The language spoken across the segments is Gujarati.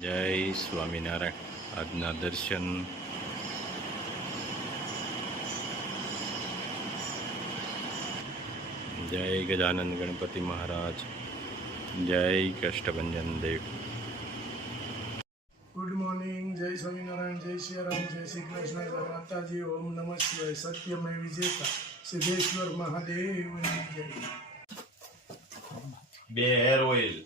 જય સ્વામિનારાયણ. આજના દર્શન જય ગજાનંદ ગણપતિ મહારાજ, જય કષ્ટભંજન દેવ. Good morning. જય સ્વામિનારાયણ, જય શ્રી રામ, જય શ્રી કૃષ્ણ, જય માતાજી. ઓમ નમઃ શિવાય. સત્યમય વિજેતા સિદ્ધેશ્વર મહાદેવની જય. બે હેર ઓઇલ,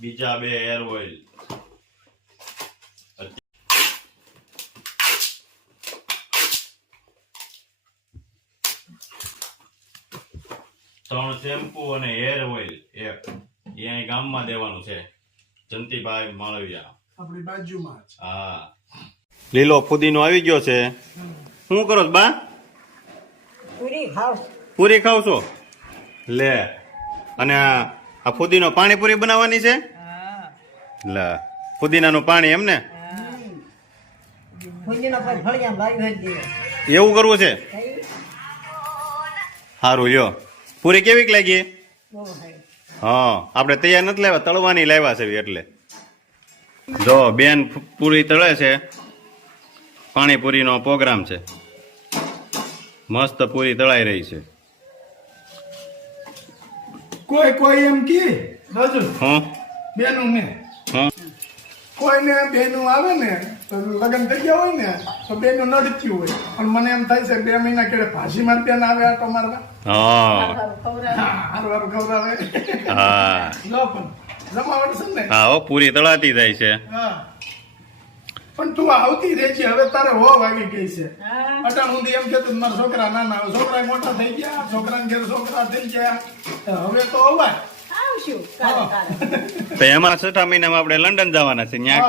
બીજા બે હેર ઓઇલ, ત્રણ શેમ્પુ અને હેર ઓઇલ એક. એ અહીં ગામમાં દેવાનું છે, જંતીભાઈ માળવિયા, આપણી બાજુમાં જ. હા. લીલો ફુદીનો આવી ગયો છે. શું કરો છો બા? પૂરી ખાવ છો? લે. અને આ ફુદીનો પાણીપુરી બનાવવાની છે? લે, ફુદીનાનું પાણી એમ ને? એવું કરવું છે? સારું લ્યો. પૂરી કેવીક લાગી? હા, આપણે તૈયાર નથી લાવ્યા, તળવાની લાવ્યા છે એટલે. જો બેન પૂરી તળે છે, પાણીપુરીનો પ્રોગ્રામ છે. મસ્ત પૂરી તળાઈ રહી છે. કોઈ એમ કે રાજુ હા બેનું ને હા, કોઈને બેનું આવે ને તો લગ્ન થઈ ગયા હોય ને તો બેનું નડતી હોય, પણ મને એમ થાય છે 2 મહિના કેડે ભાષી માર બેન આવે આટો મારવા. હા હારું હારું ખવડાવે. હા લો પણ જમાવટ છે ને. હા, હો પૂરી તળાતી જાય છે. હા, પણ તું આવતી રહે છે. હવે તારે હોવ આવી ગઈ છે. અટાણ ઊંધી એમ કેતું મારા છોકરા નાના, છોકરા મોટા થઈ ગયા, છોકરા ઘેર છોકરા થઈ ગયા, હવે તો અવાય. તો એમાં 6 મહિનામાં આપણે લંડન જવાના છે. ત્યાં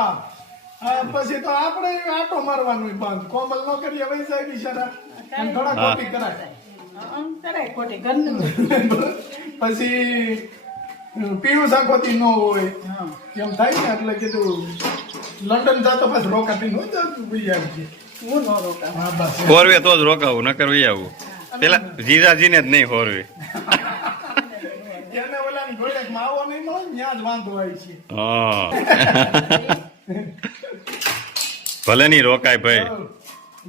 હા, પછી તો આપણે આટો મારવાનું બંધ. કોમલ નો કરીએ વૈસા બિચારા અને થોડા કોપી કરાય. પછી પીવું સાખોતી ન હોય એમ થાય ને, એટલે કીધું લંડન જતો પછી રોકાતી નો જતું ભાઈ આવી. હા બસ ફોરવે તો જ રોકાવું, નકર વહી આવું. પેલા જીજાજીને જ નહીં ફોરવે. એને ઓલાની ઘોડે માવો નહીં મળે ને ત્યાં જ વાંધો હોય છે. હા, ભલે નહીં રોકાય ભાઈ.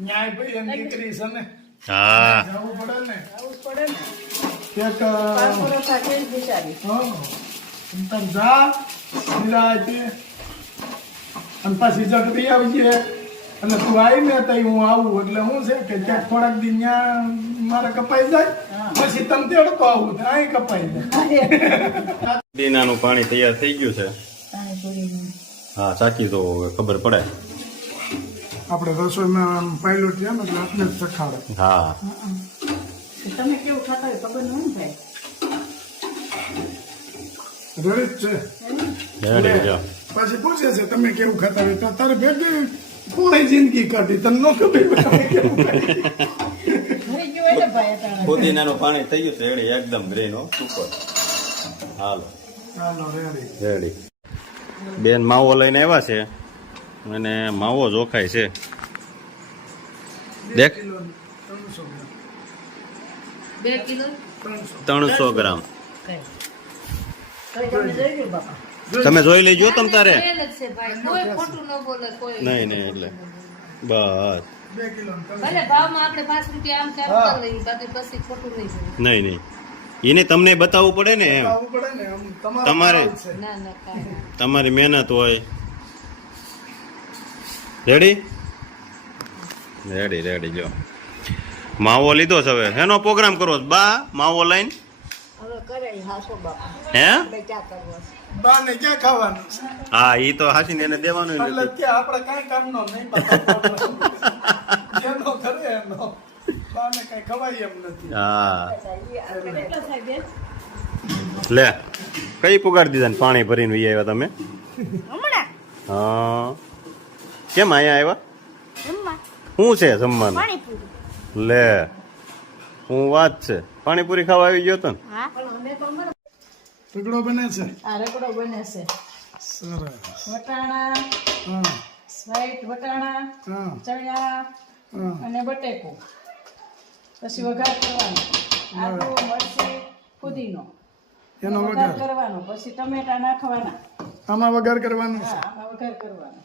ન્યાય ભાઈ એમ દીકરી છે ને. હા, જવું પડે ને. તમ જા નિરાંતે. અને પાછી જગતી આવી છે અને તું આવી ને તઈ હું આવું એટલે હું છે કે ક્યાંક થોડાક દી ત્યાં મારે કપાઈ જાય, પછી તમે તેડતો આવું અહીં કપાઈ જાય. દીનાનું પાણી તૈયાર થઈ ગયું છે. હા, ચાખી તો ખબર પડે. આપણે રસોઈમાં પાયલોટ છે ને એટલે આપણે જ ચખાડે. હા, તમે કેવું ખાતા હોય ખબર ન થાય. રેડી જ છે. રેડી જો. પછી પૂછે છે તમે કેવું ખાતા હોય, તો તારે ભેગી પૂરી જિંદગી કાઢી, તને ન ખબર પડે અમે કેવું ખાઈએ. ઘરે ગયો એટલે ભાઈ હતા. પુદીનાનું પાણી થઈ ગયું છે રેડી, એકદમ ગ્રીન હો, સુપર. હાલો હાલો રેડી. રેડી. બેન માવો લઈને આવ્યા છે અને માવો જોખાય છે. દેખ, 2 કિલો 300 ગ્રામ. તમે જોઈ લો બાપા. તમે જોઈ લેજો તમ તારે. તેલ જ છે ભાઈ, કોઈ ખોટું ન બોલે કોઈ. નહીં એટલે બસ. 2 કિલો ભલે ભાવમાં આપણે 5 રૂપિયા આમ ચાલુ કરી લઈએ, બાકી પછી ખોટું નહીં બોલે. નહીં એને તમને બતાવવું પડે ને એમ. આવવું પડે ને. આમ તમારે કામ છે. ના ના કાંઈ. તમારી મહેનત હોય. રેડી રેડી રેડી જો માવો લીધો છે. હવે એનો પ્રોગ્રામ કરો છો બા? માવો લઈને હવે કરે હાસો બાપા. હે? આપણે ક્યાં કરવો છે? બાને ક્યાં ખાવાનું છે? હા, ઈ તો હાસીને એને દેવાનું ય એટલે નથી. ત્યાં આપણે કાંઈ કામનો નહીં બાપા. જેનો કરે એનો. બાને કાંઈ ખવાય એમ નથી. હા, કેટલા થાય બેન? લે કઈ પુગાડી દીધા ને પાણી ભરીને વી આવ્યા તમે? હમણાં હા, કેમ અહીંયા આવ્યા? જમવા શું છે જમવાનું? પાણીપુરી. લે, હું વાત છે, પાણીપુરી ખાવા આવી ગયો તો ને? હા પણ અમે તો અમારા રગડો બને છે આ રગડો બને છે. સરસ વટાણા, હા વ્હાઈટ વટાણા, હા ચણા હા અને બટેકું. પછી વઘાર કરવાનો. આદુ, મરચી, પુદીનો એનો વઘાર વઘાર કરવાનો. પછી ટમેટા નાખવાના. આમાં વઘાર કરવાનો છે હા, આમાં વઘાર કરવાનો.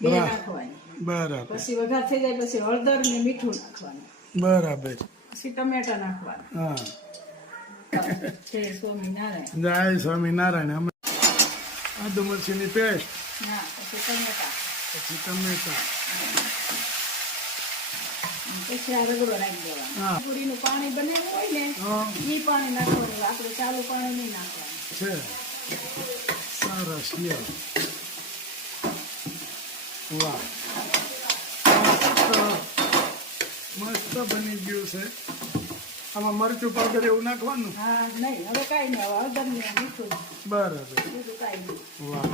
બે બરાબર. નાખવાની. બરાબર પછી વઘાર થઈ જાય પછી હળદર ને મીઠું નાખવાનું. બરાબર પછી ટમેટા નાખવાના. હા જય સ્વામિનારાયણ. જય સ્વામિનારાયણ અમે આદુ મરચીની પેસ્ટ હા, પછી ટમેટા. પછી ટમેટા પછી આ રગડો નાખી દેવાનો. હા. પૂરીનું પાણી બનાવ્યું હોય ને હા એ પાણી નાખવાનું. આપણે ચાલુ પાણી નહીં નાખવાનું. છે સરસ લ્યો વાહ મસ્ત બની ગયું છે આમાં મરચું પાવડર એવું નાખવાનું હા, નહીં હવે કાંઈ નહીં. હવે હળદર ને મીઠું બરાબર બીજું કાંઈ નહીં. વાહ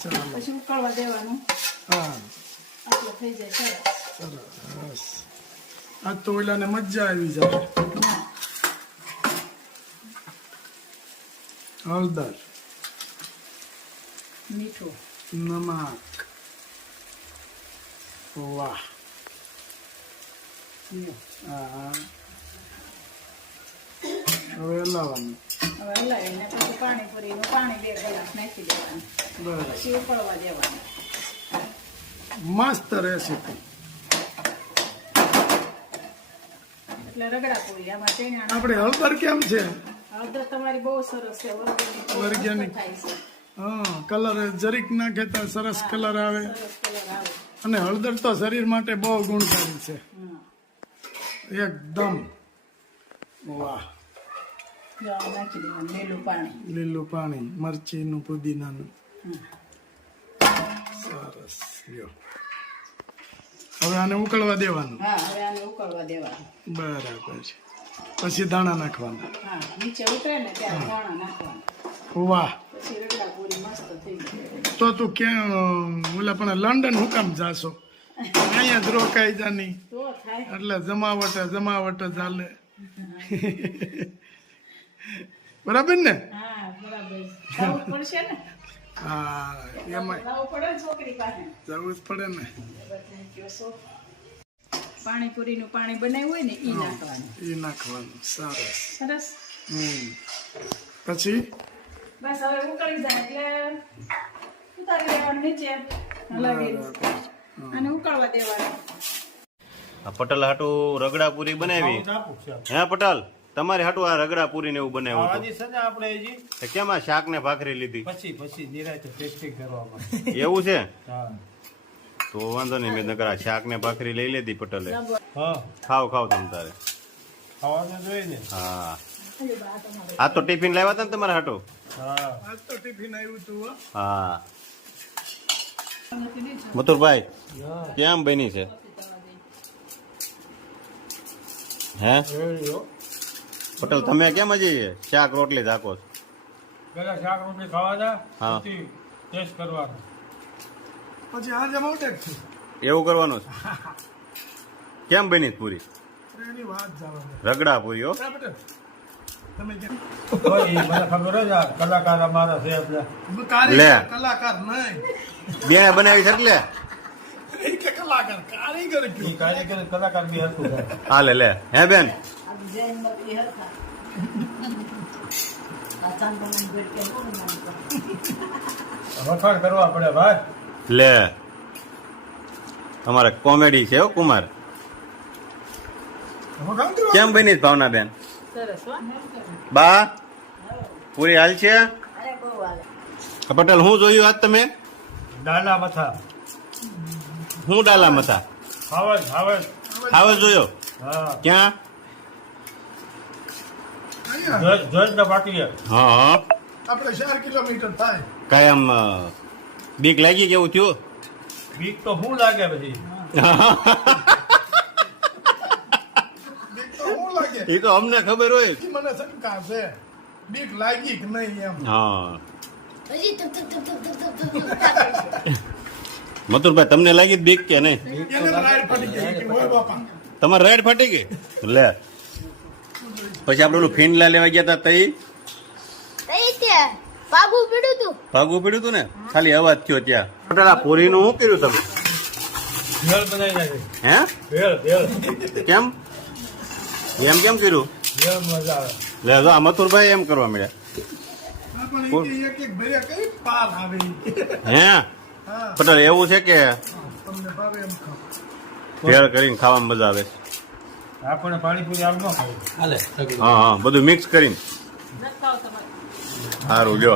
ચાલો પછી ઉકળવા દેવાનું. હા આટલો થઈ જાય સરસ. સરસ આજ તો ઓલાને મજા આવી જાય હા, હળદર મીઠું. નમક વાહ હા હવે હલાવવાનું હવે હલાવીને પછી પાણીપુરીનું પાણી 2 ગ્લાસ નાખી દેવાનું. બરાબર પછી ઉકળવા દેવાનું. મસ્ત રેસીપી એટલે રગડા પૂરી. આમાં ચણા આપણે હળદર કેમ છે હળદર તમારી બહુ સરસ છે. Organic. થાય છે. હા કલર જરીક નાખે તો સરસ કલર આવે સરસ કલર આવે. અને હળદર તો શરીર માટે બહુ ગુણકારી છે હા. એકદમ વાહ જો આ નાખી દેવાનું લીલું પાણી. લીલું પાણી મરચીનું પુદીનાનું સરસ લ્યો હવે આને ઉકળવા દેવાનું હા, હવે આને ઉકળવા દેવાનું. બરાબર છે પછી દાણા નાખવાના હા, નીચે ઉતરે ને ત્યારે દાણા નાખવાના. વાહ પછી રગડા પૂરી મસ્ત થઈ જાય. તો તું ક્યાં ઓલા પણ લંડન હું કામ જાશો અહીંયા જ રોકાઈ જાની તો થાય. એટલે જમાવટ ચાલે બરાબર ને હા, બરાબર. જવું જ પડશે ને. હા એમાં જવું પડે ને છોકરી પાસે. જવું જ પડે ને બધાય કયો છો. પાણીપુરીનું પાણી બનાવ્યું હોય ને ઈ નાખવાનું. એ નાખવાનું સરસ સરસ. પછી બસ હવે ઉકળી જાય એટલે ઉતારી દેવાનું નીચે હલાવી અને ઉકળવા દેવાનું. આ પટેલ હાટુ રગડા પૂરી બનાવી હે પટેલ તમારે હાટુ આ રગડા પૂરી ને એવું બનાવ્યું હતું છે ને આપણે હજી તો કેમ આ શાક ને ભાખરી લીધી પછી નિરાંતે ટેસ્ટિંગ કરવામાં એવું છે હા તો વાંધો નહીં મેં નકર આ શાક ને ભાખરી લઈ લીધી પટેલે હા ખાવ તમ તારે ખાવાનું જોઈએ ને હા આ તો ટિફિન લાવ્યા હતા ને તમારે હાટુ હા આજ તો ટિફિન આવ્યું તું હો. હા મથુરભાઈ કેમ બની છે હે પટેલ તમે કેમ હજી શાક રોટલી રાખો છો? પેલા શાક રોટલી ખાવાના હા. પછી ટેસ્ટ કરવાનો પછી આજે મોટેક છે એવું કરવાનું છે કેમ બની છે પૂરી એની વાત જવાની રગડા પૂરી હો બરાબર તમે કેમ મને ખબર જ આ કલાકાર અમારા છે એટલે કારીગર કલાકાર નહીં બેને બનાવી છે એટલે એ કે કલાકાર કારીગર એ કયું કારીગર કલાકાર બી હતું હાલે લે હે બેન આ જૈનમતી હતા. આ ચાંદોની ભેટ કેમ કોણ માનતો? વખાણ કરવા પડે ભાઈ લે અમારે કોમેડી છે હો કુમાર વખાણ કરવા કેમ બની છે ભાવના બેન સરસ હો. બા પૂરી હાલ છે અરે બહુ હાલે. પટેલ હું જોયું આજ તમે ડાલા મથા હું ડાલા મથા હાવજ આવે જોયો હા ક્યાં અહીંયા જોઈ ને બાકી હા હા આપણે 4 કિલોમીટર થાય કાંઈ આમ બીક લાગી કેવું થયું બીક તો શું લાગે પછી બીક તો હું લાગે એ તો અમને ખબર હોય ઈ મને શંકા છે બીક લાગી કે નહીં એમ હા હજી તક તક તક તક તક તક તક. મથુરભાઈ તમને લાગી બીક કે નહીં એને રાઈડ પડી ગઈ કે ઓય બાપા તમારે રાઈડ ફાટી ગઈ લે પછી આપણે ઓલું ફીંડલા લેવા ગયા હતા તઈ તઈ તે ભાગું પીડ્યું તું. ભાગવું પડ્યું હતું ને ખાલી અવાજ થયો ત્યાં પેલા પૂરીનું શું કર્યું તમે ભેળ બનાવી નાખી. હે ભેળ કેમ એમ કેમ કર્યું ભેળ મજા આવે. લે જો આ મથુરભાઈ એમ કરવા મળ્યા હા, પણ ઈ કે એક એક ભર્યા કઈ પાલ આવે ઈ. હે હા પટેલ એવું છે કે તમને ભાવે એમ ખાઓ. ભેળ કરીને ખાવામાં મજા આવે આપણને પાણીપુરી આમ ન ખાવી. હા હા બધું મિક્સ કરીને નથી ખાવ તમારે સારું જો